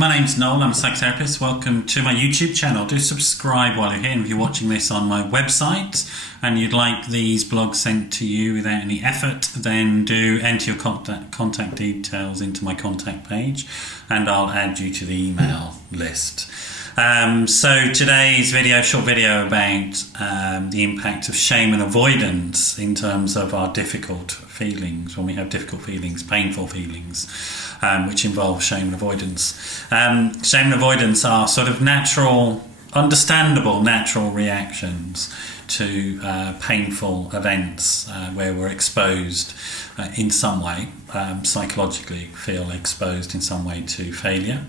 My name's Noel, I'm a psychotherapist. Welcome to my YouTube channel. Do subscribe while you're here. And if you're watching this on my website and you'd like these blogs sent to you without any effort, then do enter your contact details into my contact page and I'll add you to the email list. So today's short video about the impact of shame and avoidance in terms of our difficult feelings, when we have difficult feelings, painful feelings, which involve shame and avoidance. Shame and avoidance are sort of understandable natural reactions to painful events where we're exposed in some way, psychologically feel exposed in some way to failure.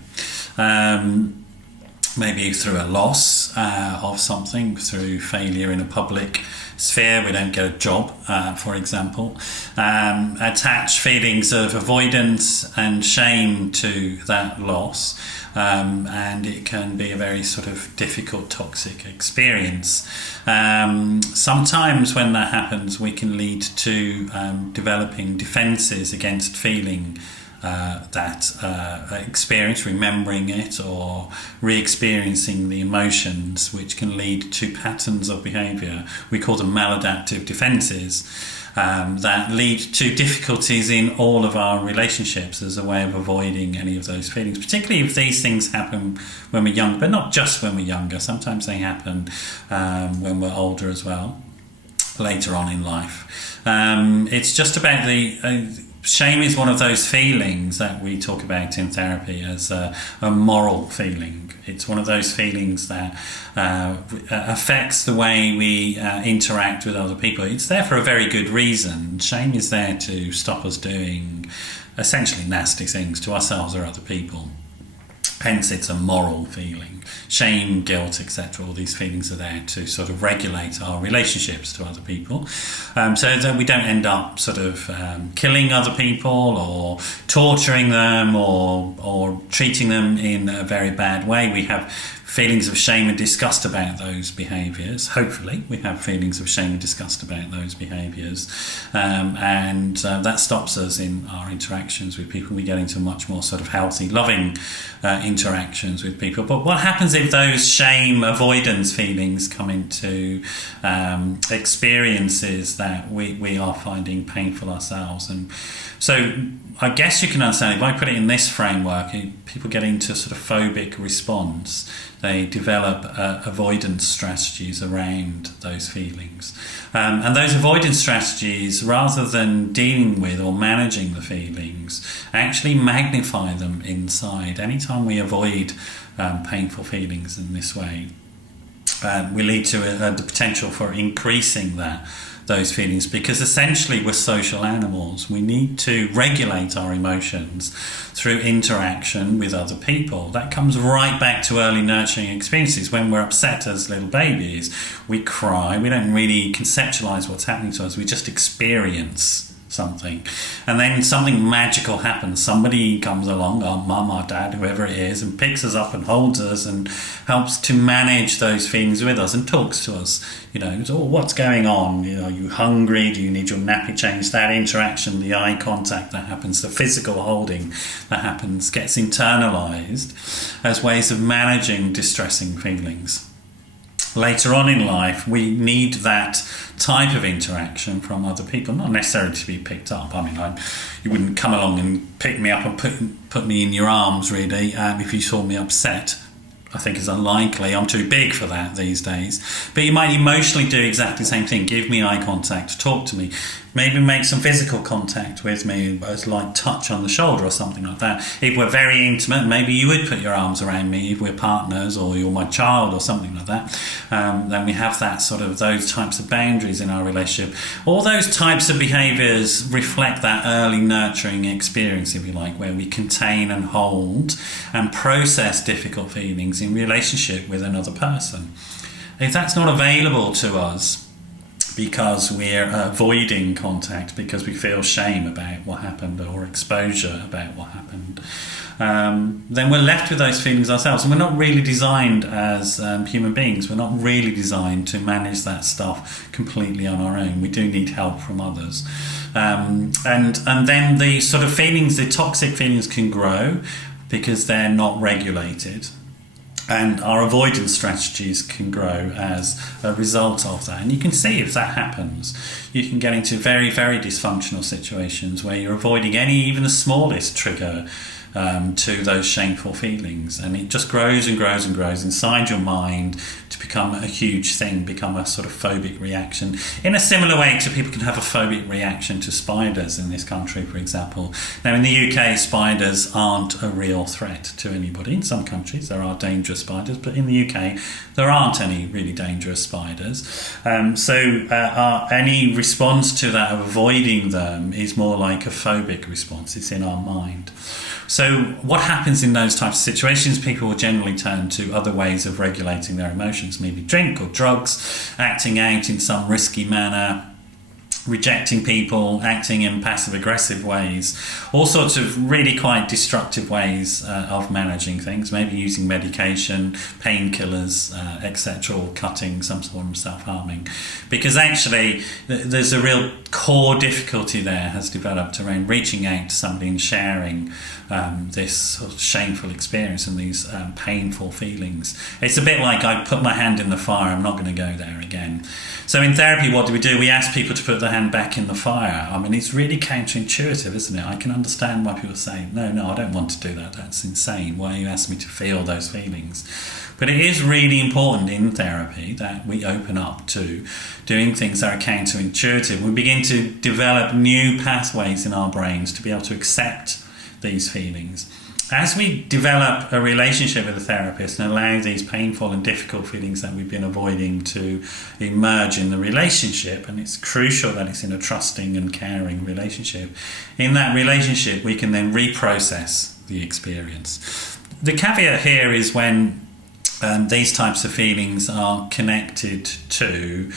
Maybe through a loss of something, through failure in a public sphere, we don't get a job, for example. Attach feelings of avoidance and shame to that loss, and it can be a very sort of difficult, toxic experience. Sometimes when that happens, we can lead to developing defences against feeling that experience, remembering it or re-experiencing the emotions, which can lead to patterns of behaviour. We call them maladaptive defences that lead to difficulties in all of our relationships as a way of avoiding any of those feelings, particularly if these things happen when we're young, but not just when we're younger. Sometimes they happen when we're older as well, later on in life. It's just about shame is one of those feelings that we talk about in therapy as a moral feeling. It's one of those feelings that affects the way we interact with other people. It's there for a very good reason. Shame is there to stop us doing essentially nasty things to ourselves or other people. Hence, it's a moral feeling. Shame, guilt, etc. All these feelings are there to sort of regulate our relationships to other people, so that we don't end up sort of killing other people or torturing them or treating them in a very bad way. We have feelings of shame and disgust about those behaviours. Hopefully we have feelings of shame and disgust about those behaviours, and that stops us in our interactions with people. We get into much more sort of healthy, loving interactions with people. But what happens if those shame avoidance feelings come into experiences that we are finding painful ourselves? And so I guess you can understand, if I put it in this framework, people get into sort of phobic response. They develop avoidance strategies around those feelings. And those avoidance strategies, rather than dealing with or managing the feelings, actually magnify them inside. Anytime we avoid painful feelings in this way, we lead to the potential for increasing those feelings, because essentially we're social animals. We need to regulate our emotions through interaction with other people. That comes right back to early nurturing experiences. When we're upset as little babies, we cry. We don't really conceptualize what's happening to us. We just experience something, and then something magical happens. Somebody comes along, our mum, our dad, whoever it is, and picks us up and holds us and helps to manage those feelings with us and talks to us. What's going on? Are you hungry? Do you need your nappy changed? That interaction, the eye contact that happens, the physical holding that happens, gets internalized as ways of managing distressing feelings. Later on in life, we need that type of interaction from other people, not necessarily to be picked up. I mean, you wouldn't come along and pick me up and put me in your arms, really, if you saw me upset. I think it's unlikely. I'm too big for that these days. But you might emotionally do exactly the same thing. Give me eye contact, talk to me, maybe make some physical contact with me, as like touch on the shoulder or something like that. If we're very intimate, maybe you would put your arms around me if we're partners, or you're my child or something like that. Then we have those types of boundaries in our relationship. All those types of behaviours reflect that early nurturing experience, if you like, where we contain and hold and process difficult feelings in relationship with another person. If that's not available to us because we're avoiding contact because we feel shame about what happened or exposure about what happened, then we're left with those feelings ourselves. And we're not really designed as human beings. We're not really designed to manage that stuff completely on our own. We do need help from others. And then the sort of feelings, the toxic feelings can grow. because they're not regulated. And our avoidance strategies can grow as a result of that. And you can see if that happens, you can get into very, very dysfunctional situations where you're avoiding even the smallest trigger to those shameful feelings. And it just grows and grows and grows inside your mind to become a huge thing, become a sort of phobic reaction. In a similar way to people can have a phobic reaction to spiders in this country, for example. Now, in the UK, spiders aren't a real threat to anybody. In some countries, there are dangerous spiders, but in the UK, there aren't any really dangerous spiders. So any response to that of avoiding them is more like a phobic response. It's in our mind. So what happens in those types of situations? People will generally turn to other ways of regulating their emotions, maybe drink or drugs, acting out in some risky manner, rejecting people, acting in passive-aggressive ways, all sorts of really quite destructive ways of managing things, maybe using medication, painkillers, etc., or cutting, some form of self-harming. Because actually, there's a real core difficulty there has developed around reaching out to somebody and sharing this sort of shameful experience and these painful feelings. It's a bit like, I put my hand in the fire, I'm not going to go there again. So in therapy, what do? We ask people to put their hand back in the fire. I mean, it's really counterintuitive, isn't it? I can understand why people say, no, I don't want to do that. That's insane. Why are you asking me to feel those feelings? But it is really important in therapy that we open up to doing things that are counterintuitive. We begin to develop new pathways in our brains to be able to accept these feelings. As we develop a relationship with a therapist and allow these painful and difficult feelings that we've been avoiding to emerge in the relationship, and it's crucial that it's in a trusting and caring relationship, in that relationship we can then reprocess the experience. The caveat here is when these types of feelings are connected to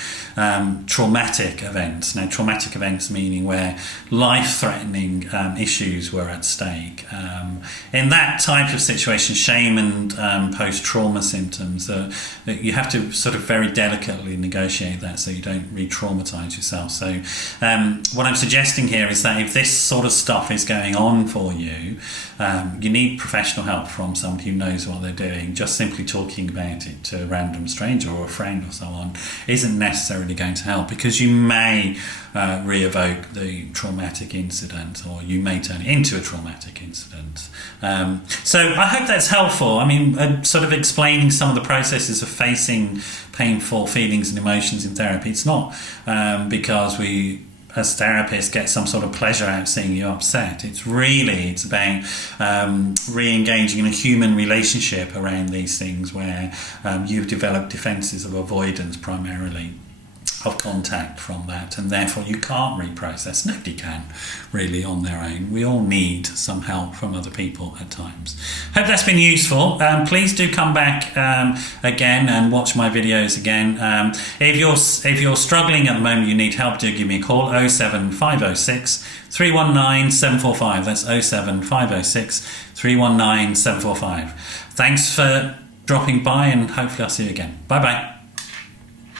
traumatic events. Now, traumatic events meaning where life-threatening issues were at stake. In that type of situation, shame and post-trauma symptoms, you have to sort of very delicately negotiate that so you don't re-traumatize yourself. So what I'm suggesting here is that if this sort of stuff is going on for you, you need professional help from somebody who knows what they're doing. Just simply talking about it to a random stranger or a friend or so on isn't necessarily going to help, because you may re-evoke the traumatic incident, or you may turn it into a traumatic incident. So I hope that's helpful. I mean, sort of explaining some of the processes of facing painful feelings and emotions in therapy. It's not because we as therapists get some sort of pleasure out of seeing you upset. It's about re-engaging in a human relationship around these things where you've developed defences of avoidance primarily of contact from that, and therefore you can't reprocess. Nobody can really on their own. We all need some help from other people at times. Hope that's been useful. Please do come back again and watch my videos again. If you're struggling at the moment, you need help, do give me a call. 07506 319 745. That's 07506 319 745. Thanks for dropping by, and hopefully I'll see you again. Bye bye.